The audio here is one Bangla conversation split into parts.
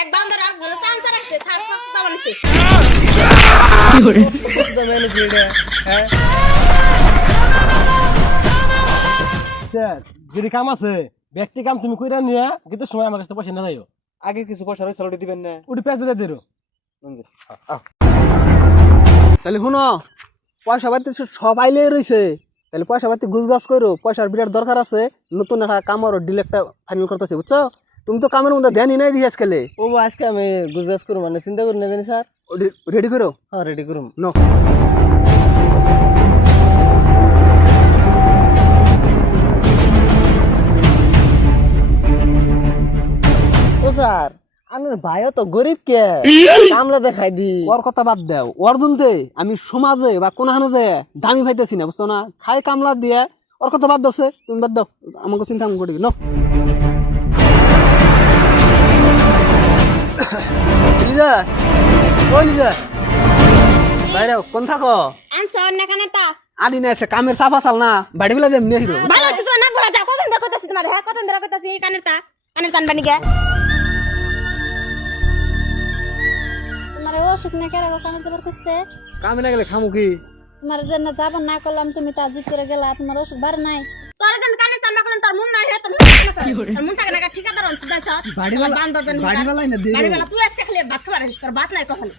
এক বান্দর মেনু এটা হ্যাঁ স্যার যদি কাম আছে ব্যক্তি কাম তুমি কইরা নিয়া কিন্তু সময় আমার কাছে পয়সা না যাইও। আগে কিছু পয়সা রয়েছে দিবেন না। পেঁচ দিয়ে দিরো। তাহলে শুনো পয়সা পাতি সবাইলে রয়েছে তাহলে পয়সা পাতি গুছ গাছ করো পয়সার বিরাট দরকার আছে। নতুন একটা কামার ডিল একটা ফাইনাল করতেছে বুঝছ? তুমি তো কামের মধ্যে ধ্যানই নাই দিয়ে আজকালে ও আজকে আমি গুজরাজ করুম মানে চিন্তা করি না জানি স্যার। রেডি করো? হ্যাঁ রেডি করুম। নো। ও স্যার আমার ভাইও তো গরিব কে? কামলা দেখাই দি। ওর কথা বাদ দাও। ওর জন্যে আমি সমাজে বা কোনখানে যে দামি পাইতেছি না বুঝছ না? খাই কামলা দিয়ে। ওর কথা বাদ দাও তুমি বাদ দাও। আমাকে চিন্তা করি নো। ও লিজা বাইরে কোন থাকো? আনছো অন্য কানাটা আদি না এসে কামের সাফা চাল না বাড়ি বেলা যে নিয়ে হিরো ভালো আছে তো না বলা যা কত ধরে কইতাছি তোমার হ্যাঁ কত ধরে কইতাছি এই কানেরটা? কানের টান বানি গে তোমার অসুখ না কেন কানে যাবার করছে কামে না গেলে খামু কি? তোমার যে না যাবার না করলাম তুমি তো আজিত করে গেলা তোমার অসুখ বার নাই। তোর যে আমি বাকলাম তোর মন নাই হে তোর মন থাকে না তোর মন থাকে না ঠিকাদার অন সুদা সাথ বাড়ি বেলা বান্দর জানি বাড়ি বেলাই না দিয়ে বাড়ি বেলা তুই আজকে খালি ভাত খাবার আসিস তোর ভাত নাই কখনো?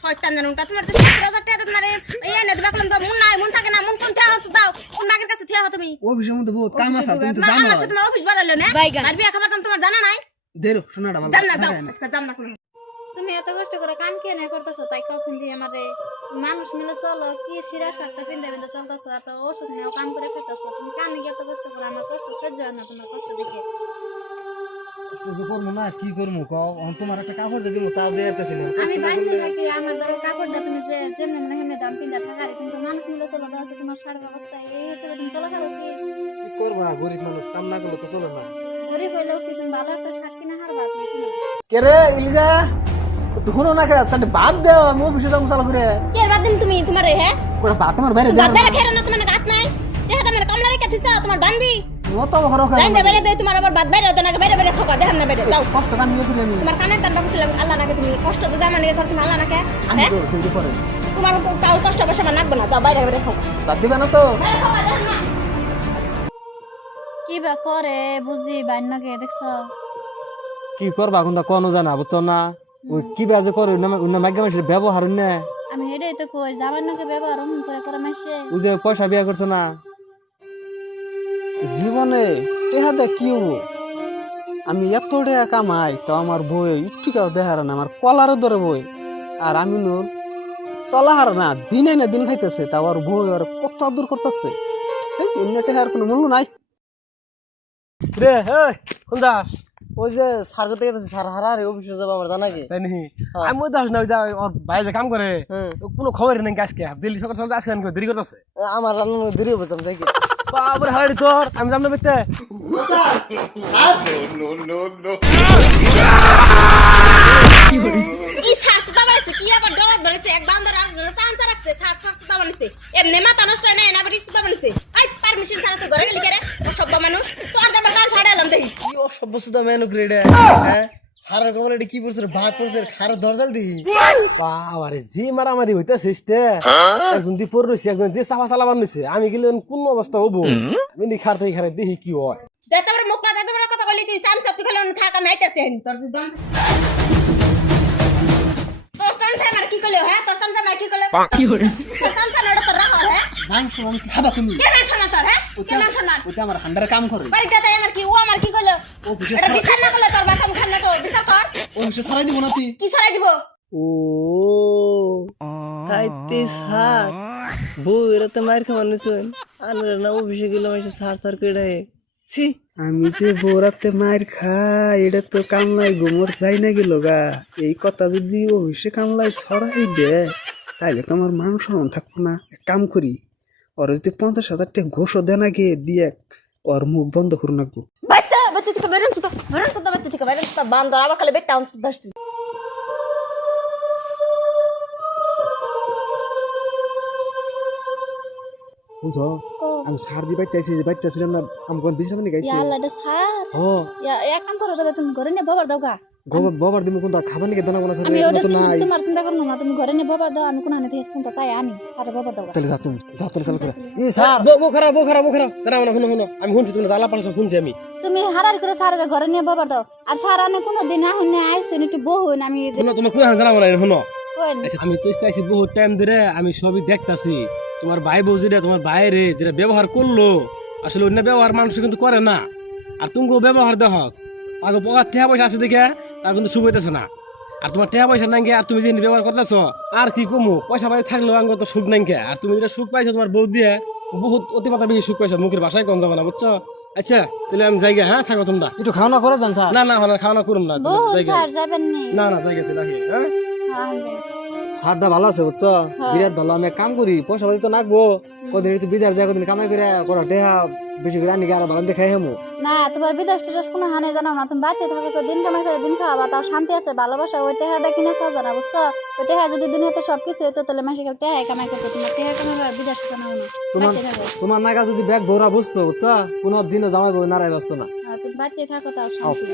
শয়তান জানুন কা তোমার যে সত্তর হাজার টাকা এই এনে তো মন নাই মন থাকে না মন কোন থা হচ্ছে দাও? কোন নাগের কাছে থা তুমি? অফিসের মধ্যে বহুত কাম আছে তুমি তো জানো। আমার তোমার অফিস বাড়াইলো না? আর বিয়া খাবার তোমার জানা নাই? দেরো শোনাটা ভালো। জান না যাও আজকে যাম না তুমি এত কষ্ট করে কাম কে না করতেছো তাই কছেন দিয়ে আমারে মানুষ মিলে চলো কি সিরা শাকটা পিন্দে পিন্দে চলতেছো এত ওষুধ নিয়েও কাম করে খেতেছো তুমি কানে গিয়ে এত কষ্ট করে আমার কষ্ট সহ্য হয় না তোমার কষ্ট দেখে। কিছু করব না কি করব কও? তোমার একটা কাপড় যদি তাও দিয়ে আসতেছিলাম আমি বাড়িতে থাকি আমার ধরো কাপড়টা তুমি যে যেমনি মনে হয় দাম পিন্দা থাকারে কিন্তু মানুষ মিলে চলো যাচ্ছে তোমার সার ব্যবস্থা এই হিসেবে তুমি চলো খাব কি? কি করবা? গরিব মানুষ কাম না করলে তো চলে না। গরিব হইলেও কি তুমি ভালো একটা শাক কিনা হারবা? কে রে ইলিজা? শুনো না কে সাথে বাদ দাও আমি যাব চালু করে। কে বাদ দিন তুমি তোমার হ্যাঁ? করে বাদ তোমার বাইরে বাদ খেরো না তোমার গাত নাই। দেখা তোমার কমলা রেখে থিস তোমার বান্দি। মত ঘর লাইন দে বেড়ে দে তোমার আবার বাদ দে না খোকা দেখাম না বেড়ে যাও। কষ্ট কান নিয়ে করি আমি? তোমার কানের টান আল্লাহ নাকে তুমি কষ্ট যদি আমার নিয়ে করো তুমি আল্লাহ নাকে আমি হ্যাঁ? তো তৈরি করে। তোমার কাউ কষ্ট বসে আমার নাকবো না যাও বাইরে খোকা। বাদ দিবে না তো? বাইরে খোকা দেখাম না কি বা করে বুঝি দেখছ? কি করবা এখন কোনো জানা বুঝছ না? ওই কি বাজে করে? অন্য মাগ্য মানুষের ব্যবহার না। আমি এটাই তো কই জামান্যকে ব্যবহার অমন করে করে মাসে ও যে পয়সা বিয়া করছে না। জীবনে টেহাতে কি আমি এত টাকা কামাই তো আমার বই একটু কেউ দেখার না আমার কলারও ধরে বই। আর আমি নুর চলাহার না দিনে না দিন খাইতেছে তা আমার বই আর কত দূর করতেছে? এমনি টেহার কোনো মূল্য নাই। রে কোন দাস ওই যে স্যার করতে গেছে স্যার হারা রে অফিসে যাব আমার জানা কি? তাই নাকি? আমি ওই দাস না ওই ওর ভাই যে কাম করে হ্যাঁ। কোনো খবর নেই আজকে। দিল্লি সকাল সকাল আজকে আমি দেরি করতেছে? আমার রান্না দেরি হবে যাই কি বাবার হারাড়ি তোর আমি জানতে বেতে কি সার বানাইছে কি আবার দরদ ধরেছে এক বান্দর আর ধরে চামচা রাখছে সার সার সুতা বানাইছে এমনি মাথা নষ্ট হয় না এনা বাড়ি সুতা বানাইছে আই পারমিশন ছাড়া তুই ঘরে গেলি কে রে অসভ্য মানুষ তোর দেবার কাল ফাড়ালাম দেখি অসভ্য সুদা মেনু গ্রেডে হ্যাঁ? স্যারের কমল এটা কি পড়ছে ভাত পড়ছে খার দরজাল দিই বাবারে জি মারামারি হইতেছে ইস্তে। একজন দি পর রয়েছে একজন দিয়ে চাপা চালাবার নিছে। আমি গেলে কোন অবস্থা হব? আমি নি খার থেকে খারে দেখি কি হয়। যেতে মুখ না কথা বলি তুই। চামচা তুই খালি থাক আমি তোর যে দম তোর আমার কি করলে হ্যাঁ? তোর আমার কি করলে? কি করে তোর চামচা নড়ে তোর রাখো হ্যাঁ? মাংস মাংস খাবা তুমি। কে নাম শোনা? তোর কে নাম শোনা ওইটা আমার হান্ডারে কাম করে বাড়ি যেতে আমার কি? ও আমার কি করল? ও এটা বিচার না করলে তোর মাথা মুখান না তো? বিচার কর। অফিসে সরাই দিব না তুই। কি সরাই দিব? ও তাইতে স্যার বউ এরা তো মায়ের খাবার নিছেন আর না অফিসে গেলে মানুষ সার সার করে ছি। আমি যে বোরাতে মায়ের খাই এটা তো কামলাই গোমর যাই না গেল গা। এই কথা যদি অফিসে কামলাই সরাই দে তাইলে তো আমার মান সম্মান থাকব না। এক কাম করি ওর যদি পঞ্চাশ হাজার টাকা ঘোষও দেয় না দিয়ে ওর মুখ বন্ধ করুন তো বান্দর আবার খালি বেতে আউন বুঝো আমি সার দিয়ে বাইতে আইছি বাইতে আসছিলাম না আমি কোন দিছিলাম না গাইছি ইয়া আল্লাহ এটা সার ও ইয়া এক কাম করো দাদা তুমি ঘরে নিয়ে বাবার দাও গা বাবার দিমু কোনটা খাবার নিকে দানা আমি ওটা তোমার চিন্তা করো না তুমি ঘরে নিয়ে বাবা দাও আমি কোন আনে থেকে কোনটা চাই আনি সারে বাবা দাও। তাহলে যা তুমি যা তোর চালু করে। ই স্যার বো বো খারাপ বো খারাপ বো খারাপ। না শুনো শুনো আমি শুনছি তুমি জ্বালা শুনছি আমি। তুমি হারার করে সারে ঘরে নিয়ে বাবা দাও। আর সার আনে কোনো দিন না আইসুন একটু বহুন আমি যে শুনো হান জানাব না শুনো। আমি তো আইছি বহুত টাইম ধরে আমি সবই দেখতাছি। তোমার ভাই বউ যেটা তোমার বাইরে যেটা ব্যবহার করল আসলে অন্য ব্যবহার মানুষ কিন্তু করে না। আর তুমি ব্যবহার দেখ তাকে পকার টেহা পয়সা আছে দেখে তার কিন্তু সুখ হইতেছে না। আর তোমার টেহা পয়সা নাই আর তুমি যে ব্যবহার করতেছ আর কি কমু? পয়সা পাই থাকলেও আঙ্গ তো সুখ নাই আর তুমি যেটা সুখ পাইছো তোমার বউ দিয়ে বহুত অতিমাত্রা বেশি সুখ পাইছো মুখের ভাষায় কম যাবে না বুঝছ? আচ্ছা তাহলে আমি জায়গা হ্যাঁ? থাকো তোমরা। একটু খাওয়া করে যান স্যার। না না না খাওয়া না করুন না। নি না না জায়গাতে রাখি হ্যাঁ? হ্যাঁ, যাই। স্যারটা ভালো আছে বুঝছ? বিরাট ভালো আমি এক কাম করি পয়সা পাতি তো নাকবো। কদিন একটু বিদেশ যায় কদিন কামাই করে করা টেহা বেশি করে আনি আর ভালো দেখাই হেমু। না তোমার বিদেশ টিদেশ কোনো হানে জানাও না। তুমি বাড়িতে থাকো দিন কামাই করে দিন খাওয়া তাও শান্তি আছে ভালোবাসা ওই টেহাটা কিনে খাওয়া জানা বুঝছ? ওই টেহা যদি দুনিয়াতে সব কিছু হতো তাহলে মাসে কাল টেহাই কামাই করতো তোমার টেহা কামাই আর বিদেশ জানাও না। তোমার তোমার নাগা যদি ব্যাগ ভরা বুঝতো বুঝছ? কোনো দিনও জামাই বউ নারায় ব্যস্ত না। তুমি বাড়িতে থাকো তাও শান্তি।